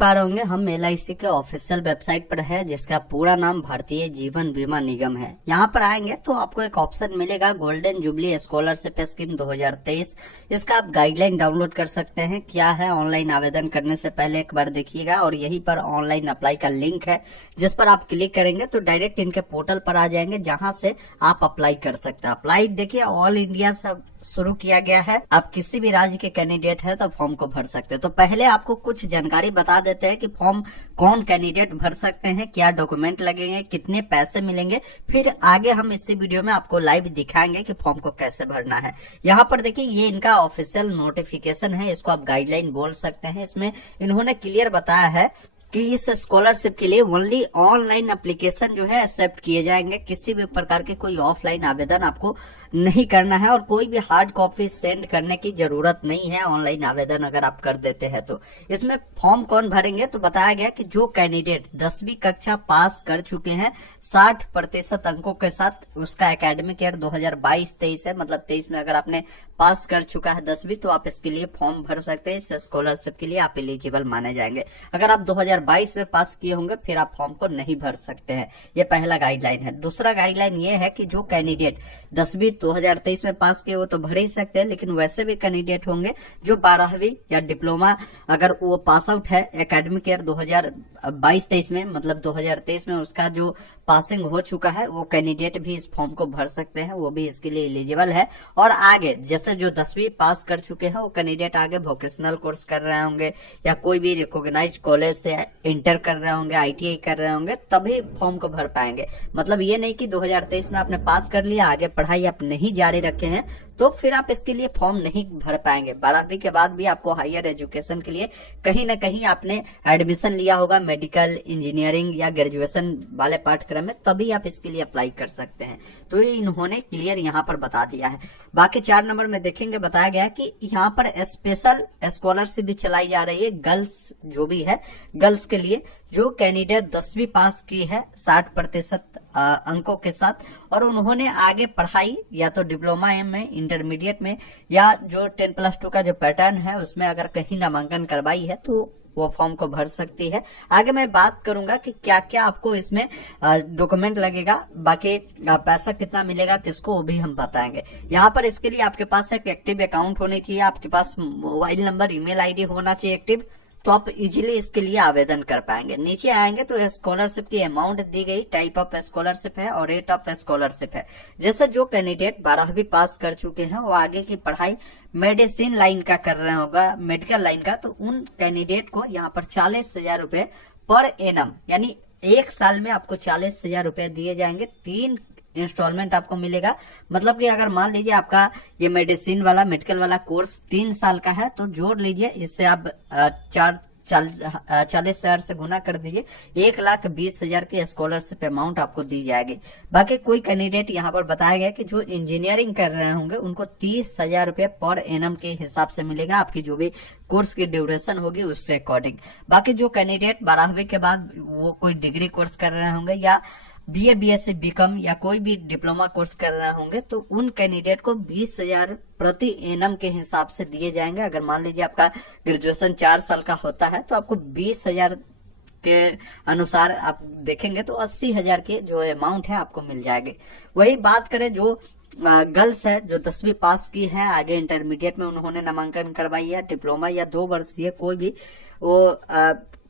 पा रहे होंगे हम LIC के ऑफिशियल वेबसाइट पर है, जिसका पूरा नाम भारतीय जीवन बीमा निगम है। यहाँ पर आएंगे तो आपको एक ऑप्शन मिलेगा गोल्डन जुबली स्कॉलरशिप स्कीम 2023। इसका आप गाइडलाइन डाउनलोड कर सकते हैं। क्या है, ऑनलाइन आवेदन करने से पहले एक बार देखिएगा और यहीं पर ऑनलाइन अप्लाई का लिंक है, जिस पर आप क्लिक करेंगे तो डायरेक्ट इनके पोर्टल पर आ जाएंगे, जहां से आप अप्लाई कर सकते हैं। अप्लाई देखिए ऑल इंडिया सब शुरू किया गया है। आप किसी भी राज्य के कैंडिडेट है तो फॉर्म को भर सकते हैं। तो पहले आपको कुछ जानकारी बता देते हैं कि फॉर्म कौन कैंडिडेट भर सकते हैं, क्या डॉक्यूमेंट लगेंगे, कितने पैसे मिलेंगे। फिर आगे हम इसी वीडियो में आपको लाइव दिखाएंगे कि फॉर्म को कैसे भरना है। यहाँ पर देखिए ये इनका ऑफिशियल नोटिफिकेशन है, इसको आप गाइडलाइन बोल सकते हैं। इसमें इन्होंने क्लियर बताया है कि इस स्कॉलरशिप के लिए ओनली ऑनलाइन एप्लीकेशन जो है एक्सेप्ट किए जाएंगे। किसी भी प्रकार के कोई ऑफलाइन आवेदन आपको नहीं करना है और कोई भी हार्ड कॉपी सेंड करने की जरूरत नहीं है ऑनलाइन आवेदन अगर आप कर देते हैं तो। इसमें फॉर्म कौन भरेंगे तो बताया गया कि जो कैंडिडेट 10वीं कक्षा पास कर चुके हैं 60% अंकों के साथ, उसका एकेडमिक ईयर 2022-23 है, मतलब 23 में अगर आपने पास कर चुका है 10वीं तो आप इसके लिए फॉर्म भर सकते हैं। इस स्कॉलरशिप के लिए आप एलिजिबल माने जाएंगे। अगर आप 2022 में पास किए होंगे फिर आप फॉर्म को नहीं भर सकते हैं। ये पहला गाइडलाइन है। दूसरा गाइडलाइन ये है कि जो कैंडिडेट 10वीं 2023 में पास किए वो तो भर ही सकते हैं, लेकिन वैसे भी कैंडिडेट होंगे जो 12वीं या डिप्लोमा अगर वो पास आउट है एकेडमिक ईयर 2022-23 में, मतलब 2023 में उसका जो पासिंग हो चुका है, वो कैंडिडेट भी इस फॉर्म को भर सकते हैं, वो भी इसके लिए एलिजिबल है। और आगे जैसे जो 10वीं पास कर चुके हैं वो कैंडिडेट आगे वोकेशनल कोर्स कर रहे होंगे या कोई भी रिकॉग्नाइज कॉलेज से इंटर कर रहे होंगे, ITI कर रहे होंगे, तभी फॉर्म को भर पाएंगे। मतलब ये नहीं कि 2023 में आपने पास कर लिया, आगे पढ़ाई आप नहीं जारी रखे हैं तो फिर आप इसके लिए फॉर्म नहीं भर पाएंगे। 12वीं के बाद भी आपको हायर एजुकेशन के लिए कहीं ना कहीं आपने एडमिशन लिया होगा, मेडिकल, इंजीनियरिंग या ग्रेजुएशन वाले पाठ्यक्रम में, तभी आप इसके लिए अप्लाई कर सकते हैं। तो ये इन्होंने क्लियर यहाँ पर बता दिया है। बाकी 4 नंबर में देखेंगे बताया गया कि यहाँ पर स्पेशल स्कॉलरशिप भी चलाई जा रही है गर्ल्स, जो भी है गर्ल्स के लिए, जो कैंडिडेट 10वीं पास की है 60% अंकों के साथ और उन्होंने आगे पढ़ाई या तो डिप्लोमा में, इंटरमीडिएट में या जो 10+2 का जो पैटर्न है उसमें अगर कहीं नामांकन करवाई है तो वो फॉर्म को भर सकती है। आगे मैं बात करूंगा कि क्या क्या आपको इसमें डॉक्यूमेंट लगेगा, बाकी पैसा कितना मिलेगा किसको, वो भी हम बताएंगे। यहाँ पर इसके लिए आपके पास एक एक्टिव अकाउंट होनी चाहिए, आपके पास मोबाइल नंबर, ईमेल आईडी होना चाहिए एक्टिव, तो आप इजीली इसके लिए आवेदन कर पाएंगे। नीचे आएंगे तो स्कॉलरशिप की अमाउंट दी गई, टाइप ऑफ स्कॉलरशिप है और रेट ऑफ स्कॉलरशिप है। जैसे जो कैंडिडेट 12वीं पास कर चुके हैं वो आगे की पढ़ाई मेडिसिन लाइन का कर रहे होगा, मेडिकल लाइन का, तो उन कैंडिडेट को यहाँ पर 40,000 रुपए पर एनम, यानी 1 साल में आपको 40,000 रुपए दिए जाएंगे। 3 इंस्टॉलमेंट आपको मिलेगा। मतलब कि अगर मान लीजिए आपका ये मेडिसिन वाला, मेडिकल वाला कोर्स 3 साल का है तो जोड़ लीजिए, इससे आप 40,000 से गुना कर दीजिए, 1,20,000 की स्कॉलरशिप अमाउंट आपको दी जाएगी। बाकी कोई कैंडिडेट यहाँ पर बताया गया कि जो इंजीनियरिंग कर रहे होंगे उनको 30,000 रुपए पर एनम के हिसाब से मिलेगा, आपकी जो भी कोर्स की ड्यूरेशन होगी उससे अकॉर्डिंग। बाकी जो कैंडिडेट 12वीं के बाद वो कोई डिग्री कोर्स कर रहे होंगे या BA, BSc, BCom या कोई भी डिप्लोमा कोर्स कर रहे होंगे तो उन कैंडिडेट को 20,000 प्रति एनम के हिसाब से दिए जाएंगे। अगर मान लीजिए आपका ग्रेजुएशन 4 साल का होता है तो आपको 20,000 के अनुसार आप देखेंगे तो 80,000 के जो अमाउंट है आपको मिल जाएगी। वही बात करें जो गर्ल्स है जो 10वीं पास की है, आगे इंटरमीडिएट में उन्होंने नामांकन करवाई है, डिप्लोमा या 2 वर्षीय कोई भी वो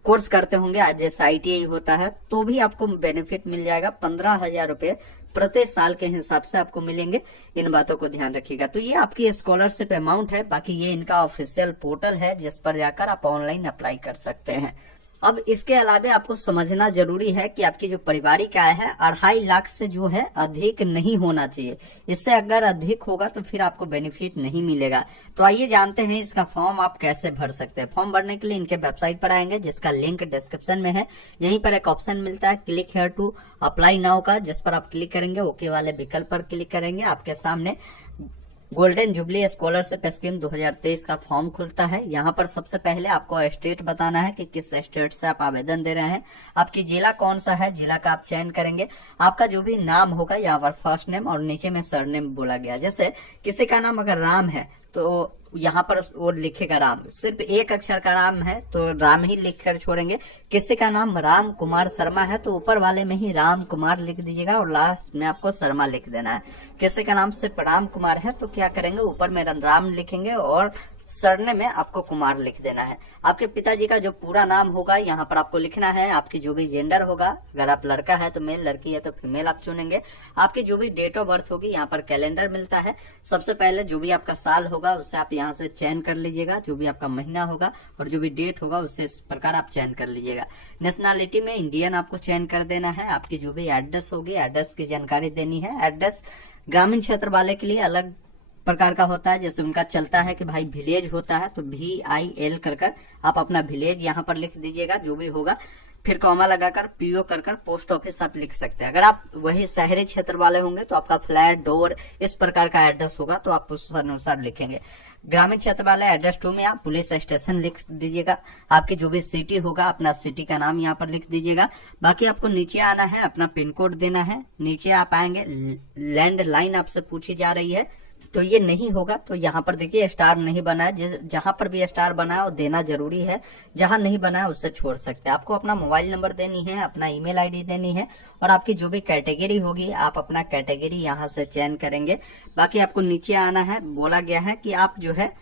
कोर्स करते होंगे, जैसे ITI होता है, तो भी आपको बेनिफिट मिल जाएगा। 15,000 रुपए प्रति साल के हिसाब से आपको मिलेंगे। इन बातों को ध्यान रखिएगा। तो ये आपकी स्कॉलरशिप अमाउंट है। बाकी ये इनका ऑफिशियल पोर्टल है जिस पर जाकर आप ऑनलाइन अप्लाई कर सकते हैं। अब इसके अलावा आपको समझना जरूरी है कि आपकी जो पारिवारिक आय है 2.5 लाख से जो है अधिक नहीं होना चाहिए। इससे अगर अधिक होगा तो फिर आपको बेनिफिट नहीं मिलेगा। तो आइए जानते हैं इसका फॉर्म आप कैसे भर सकते हैं। फॉर्म भरने के लिए इनके वेबसाइट पर आएंगे, जिसका लिंक डिस्क्रिप्शन में है। यहीं पर एक ऑप्शन मिलता है click here to apply now का, जिस पर आप क्लिक करेंगे, ओके वाले विकल्प पर क्लिक करेंगे, आपके सामने गोल्डन जुबली स्कॉलरशिप स्कीम 2023 का फॉर्म खुलता है। यहाँ पर सबसे पहले आपको स्टेट बताना है कि किस स्टेट से आप आवेदन दे रहे हैं, आपकी जिला कौन सा है, जिला का आप चयन करेंगे, आपका जो भी नाम होगा यहाँ पर फर्स्ट नेम और नीचे में सरनेम बोला गया। जैसे किसी का नाम अगर राम है तो यहाँ पर वो लिखेगा राम, सिर्फ एक अक्षर का राम है तो राम ही लिख कर छोड़ेंगे। किसी का नाम राम कुमार शर्मा है तो ऊपर वाले में ही राम कुमार लिख दीजिएगा और लास्ट में आपको शर्मा लिख देना है। किसी का नाम सिर्फ राम कुमार है तो क्या करेंगे, ऊपर में राम लिखेंगे और सरने में आपको कुमार लिख देना है। आपके पिताजी का जो पूरा नाम होगा यहाँ पर आपको लिखना है। आपकी जो भी जेंडर होगा, अगर आप लड़का है तो मेल, लड़की है तो फीमेल आप चुनेंगे। आपकी जो भी डेट ऑफ बर्थ होगी, यहाँ पर कैलेंडर मिलता है। सबसे पहले जो भी आपका साल होगा उससे आप यहाँ से चयन कर लीजिएगा, जो भी आपका महीना होगा और जो भी डेट होगा उससे इस प्रकार आप चयन कर लीजिएगा। नेशनलिटी में इंडियन आपको चयन कर देना है। आपकी जो भी एड्रेस होगी, एड्रेस की जानकारी देनी है। एड्रेस ग्रामीण क्षेत्र वाले के लिए अलग प्रकार का होता है, जैसे उनका चलता है कि भाई विलेज होता है तो VIL कर आप अपना विलेज यहाँ पर लिख दीजिएगा जो भी होगा, फिर कॉमा लगाकर PO कर पोस्ट ऑफिस आप लिख सकते हैं। अगर आप वही शहरी क्षेत्र वाले होंगे तो आपका फ्लैट, डोर इस प्रकार का एड्रेस होगा तो आप उस अनुसार लिखेंगे। ग्रामीण क्षेत्र वाले एड्रेस 2 में आप पुलिस स्टेशन लिख दीजिएगा। आपकी जो भी सिटी होगा अपना सिटी का नाम यहाँ पर लिख दीजिएगा। बाकी आपको नीचे आना है, अपना पिन कोड देना है। नीचे आप आएंगे, लैंडलाइन आपसे पूछी जा रही है तो ये नहीं होगा, तो यहाँ पर देखिए स्टार नहीं बना है। जहां पर भी स्टार बना है वो देना जरूरी है, जहां नहीं बना है उससे छोड़ सकते हैं। आपको अपना मोबाइल नंबर देनी है, अपना ईमेल आईडी देनी है और आपकी जो भी कैटेगरी होगी आप अपना कैटेगरी यहाँ से चयन करेंगे। बाकी आपको नीचे आना है। बोला गया है कि आप जो है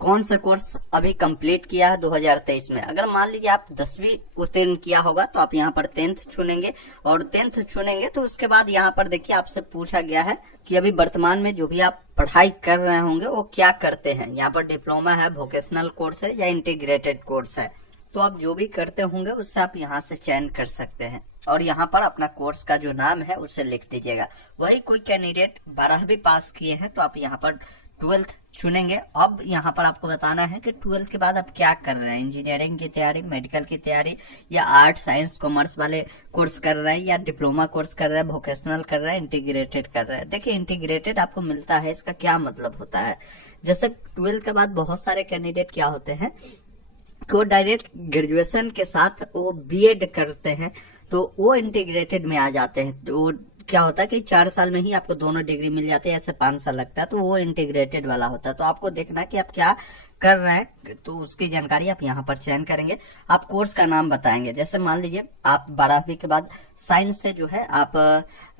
कौन सा कोर्स अभी कंप्लीट किया है 2023 में। अगर मान लीजिए आप 10वीं उत्तीर्ण किया होगा तो आप यहाँ पर 10th चुनेंगे और 10th चुनेंगे तो उसके बाद यहाँ पर देखिए आपसे पूछा गया है कि अभी वर्तमान में जो भी आप पढ़ाई कर रहे होंगे वो क्या करते हैं। यहाँ पर डिप्लोमा है, वोकेशनल कोर्स है या इंटीग्रेटेड कोर्स है, तो आप जो भी करते होंगे उससे आप यहाँ से चयन कर सकते हैं और यहाँ पर अपना कोर्स का जो नाम है उसे लिख दीजिएगा। वही कोई कैंडिडेट 12वीं पास किए हैं तो आप यहाँ पर 12th चुनेंगे। अब यहाँ पर आपको बताना है कि 12th के बाद आप क्या कर रहे हैं, इंजीनियरिंग की तैयारी, मेडिकल की तैयारी या आर्ट, साइंस, कॉमर्स वाले कोर्स कर रहे हैं या डिप्लोमा कोर्स कर रहे हैं, वोकेशनल कर रहे हैं, इंटीग्रेटेड कर रहे हैं। देखिए इंटीग्रेटेड आपको मिलता है, इसका क्या मतलब होता है। जैसे 12th के बाद बहुत सारे कैंडिडेट क्या होते हैं कि वो डायरेक्ट ग्रेजुएशन के साथ वो BEd करते हैं तो वो इंटीग्रेटेड में आ जाते हैं। तो वो क्या होता है कि 4 साल में ही आपको दोनों डिग्री मिल जाती है, ऐसे 5 साल लगता है, तो वो इंटीग्रेटेड वाला होता है। तो आपको देखना है कि आप क्या कर रहे हैं तो उसकी जानकारी आप यहाँ पर चयन करेंगे। आप कोर्स का नाम बताएंगे, जैसे मान लीजिए आप 12वीं के बाद साइंस से जो है आप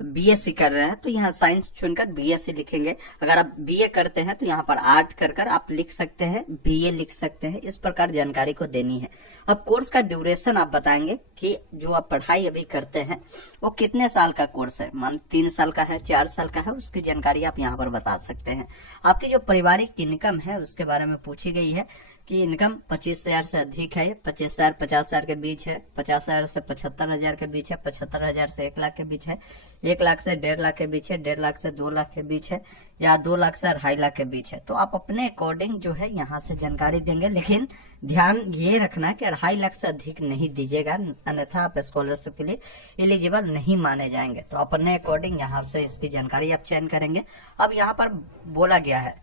BSc कर रहे हैं तो यहाँ साइंस चुनकर BSc लिखेंगे। अगर आप BA करते हैं तो यहाँ पर आर्ट कर आप लिख सकते हैं, BA लिख सकते हैं। इस प्रकार जानकारी को देनी है। अब कोर्स का ड्यूरेशन आप बताएंगे कि जो आप पढ़ाई अभी करते हैं वो कितने साल का कोर्स है, मान 3 साल का है, 4 साल का है, उसकी जानकारी आप यहाँ पर बता सकते हैं। आपकी जो पारिवारिक इनकम है उसके बारे में पूछी गई है कि इनकम 25,000 से अधिक है, 25,000 50,000 के बीच है, 50,000 से 75,000 के बीच है, 75,000 से 1 लाख के बीच है, 1 लाख से 1.5 लाख के बीच है, 1.5 लाख से 2 लाख के बीच है या 2 लाख से 2.5 लाख के बीच है। तो आप अपने अकॉर्डिंग जो है यहाँ से जानकारी देंगे, लेकिन ध्यान ये रखना कि 2.5 लाख से अधिक नहीं दीजिएगा, अन्यथा आप स्कॉलरशिप के लिए एलिजिबल नहीं माने जाएंगे। तो अपने अकॉर्डिंग यहाँ से इसकी जानकारी आप चयन करेंगे। अब यहाँ पर बोला गया है,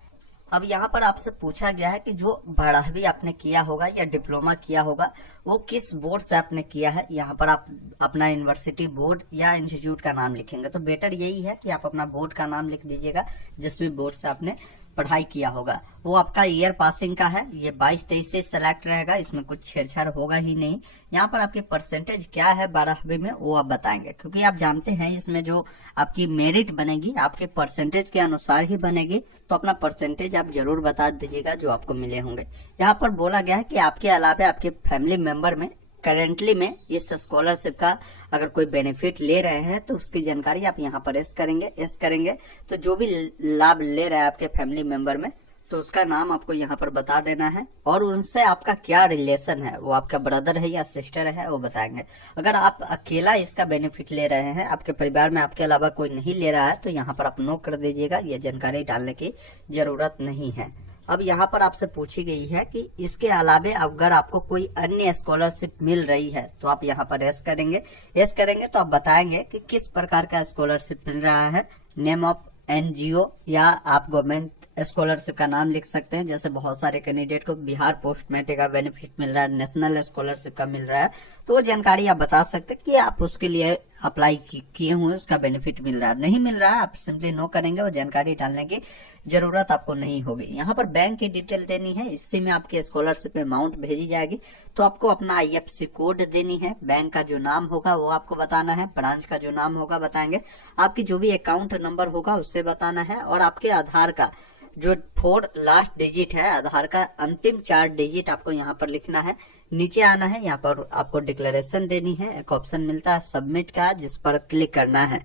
अब यहाँ पर आपसे पूछा गया है कि जो 12वीं आपने किया होगा या डिप्लोमा किया होगा वो किस बोर्ड से आपने किया है। यहाँ पर आप अपना यूनिवर्सिटी बोर्ड या इंस्टीट्यूट का नाम लिखेंगे। तो बेटर यही है कि आप अपना बोर्ड का नाम लिख दीजिएगा जिस भी बोर्ड से आपने पढ़ाई किया होगा। वो आपका ईयर पासिंग का है, ये 22-23 से सेलेक्ट रहेगा, इसमें कुछ छेड़छाड़ होगा ही नहीं। यहाँ पर आपकी परसेंटेज क्या है 12वीं में वो आप बताएंगे, क्योंकि आप जानते हैं इसमें जो आपकी मेरिट बनेगी आपके परसेंटेज के अनुसार ही बनेगी। तो अपना परसेंटेज आप जरूर बता दीजिएगा जो आपको मिले होंगे। यहाँ पर बोला गया है कि आपके अलावा आपके फैमिली मेंबर में करेंटली में इस स्कॉलरशिप का अगर कोई बेनिफिट ले रहे हैं तो उसकी जानकारी आप यहाँ पर यस करेंगे। तो जो भी लाभ ले रहा है आपके फैमिली मेंबर में तो उसका नाम आपको यहाँ पर बता देना है और उनसे आपका क्या रिलेशन है, वो आपका ब्रदर है या सिस्टर है वो बताएंगे। अगर आप अकेला इसका बेनिफिट ले रहे हैं, आपके परिवार में आपके अलावा कोई नहीं ले रहा है, तो यहाँ पर आप नो कर दीजिएगा, ये जानकारी डालने की जरूरत नहीं है। अब यहाँ पर आपसे पूछी गई है कि इसके अलावे अगर आपको कोई अन्य स्कॉलरशिप मिल रही है तो आप यहाँ पर यस करेंगे तो आप बताएंगे कि किस प्रकार का स्कॉलरशिप मिल रहा है, नेम ऑफ NGO या आप गवर्नमेंट स्कॉलरशिप का नाम लिख सकते हैं। जैसे बहुत सारे कैंडिडेट को बिहार पोस्ट मैट्रिक बेनिफिट मिल रहा है, नेशनल स्कॉलरशिप का मिल रहा है, तो वो जानकारी आप बता सकते हैं कि आप उसके लिए अप्लाई किए हुए उसका बेनिफिट मिल रहा है। नहीं मिल रहा है, आप सिंपली नो करेंगे, वो जानकारी डालने की जरूरत आपको नहीं होगी। यहाँ पर बैंक की डिटेल देनी है, इसी में आपके स्कॉलरशिप अमाउंट भेजी जाएगी। तो आपको अपना IFSC कोड देनी है, बैंक का जो नाम होगा वो आपको बताना है, ब्रांच का जो नाम होगा बताएंगे, आपकी जो भी अकाउंट नंबर होगा उससे बताना है, और आपके आधार का जो 4 लास्ट डिजिट है, आधार का अंतिम 4 डिजिट आपको यहाँ पर लिखना है। नीचे आना है, यहाँ पर आपको डिक्लेरेशन देनी है, एक ऑप्शन मिलता है सबमिट का, जिस पर क्लिक करना है।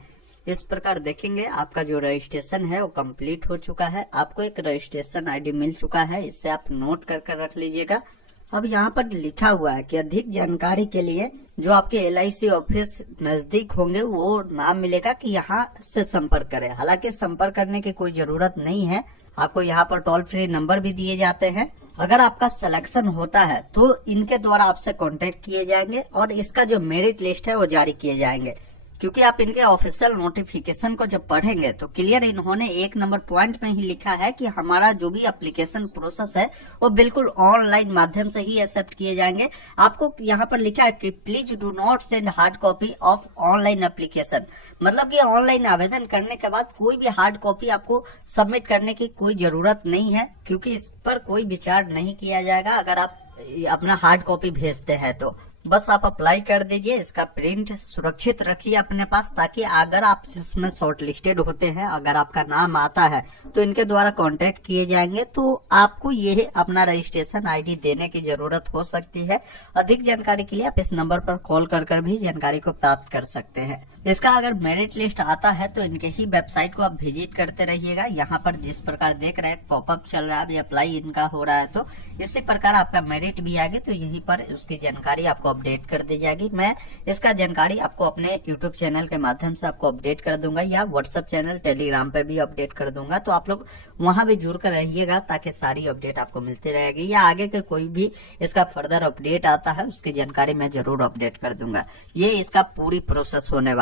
इस प्रकार देखेंगे आपका जो रजिस्ट्रेशन है वो कंप्लीट हो चुका है। आपको एक रजिस्ट्रेशन ID मिल चुका है, इससे आप नोट कर रख लीजिएगा। अब यहाँ पर लिखा हुआ है कि अधिक जानकारी के लिए जो आपके LIC ऑफिस नजदीक होंगे वो नाम मिलेगा कि यहाँ से संपर्क करें। हालांकि संपर्क करने की कोई जरूरत नहीं है, आपको यहाँ पर टोल फ्री नंबर भी दिए जाते हैं। अगर आपका सिलेक्शन होता है तो इनके द्वारा आपसे कांटेक्ट किए जाएंगे और इसका जो मेरिट लिस्ट है वो जारी किए जाएंगे। क्योंकि आप इनके ऑफिशियल नोटिफिकेशन को जब पढ़ेंगे तो क्लियर इन्होंने 1 नंबर पॉइंट में ही लिखा है कि हमारा जो भी एप्लीकेशन प्रोसेस है वो बिल्कुल ऑनलाइन माध्यम से ही एक्सेप्ट किए जाएंगे। आपको यहाँ पर लिखा है कि please do not send hard copy of online application, मतलब कि ऑनलाइन आवेदन करने के बाद कोई भी हार्ड कॉपी आपको सबमिट करने की कोई जरूरत नहीं है, क्योंकि इस पर कोई विचार नहीं किया जाएगा अगर आप अपना हार्ड कॉपी भेजते हैं तो। बस आप अप्लाई कर दीजिए, इसका प्रिंट सुरक्षित रखिए अपने पास, ताकि अगर आप इसमें शॉर्ट लिस्टेड होते हैं, अगर आपका नाम आता है तो इनके द्वारा कांटेक्ट किए जाएंगे तो आपको ये अपना रजिस्ट्रेशन ID देने की जरूरत हो सकती है। अधिक जानकारी के लिए आप इस नंबर पर कॉल कर भी जानकारी को प्राप्त कर सकते हैं। इसका अगर मेरिट लिस्ट आता है तो इनके ही वेबसाइट को आप विजिट करते रहिएगा। यहाँ पर जिस प्रकार देख रहे हैं पॉपअप चल रहा है, अभी अप्लाई इनका हो रहा है, तो इसी प्रकार आपका मेरिट भी आगे तो यहीं पर उसकी जानकारी आपको अपडेट कर दी जाएगी। मैं इसका जानकारी आपको अपने YouTube चैनल के माध्यम से आपको अपडेट कर दूंगा, या WhatsApp चैनल टेलीग्राम पे भी अपडेट कर दूंगा, तो आप लोग वहां भी जुड़ कर रहिएगा ताकि सारी अपडेट आपको मिलती रहेगी। या आगे के कोई भी इसका फर्दर अपडेट आता है उसकी जानकारी मैं जरूर अपडेट कर दूंगा। ये इसका पूरी प्रोसेस होने वाला।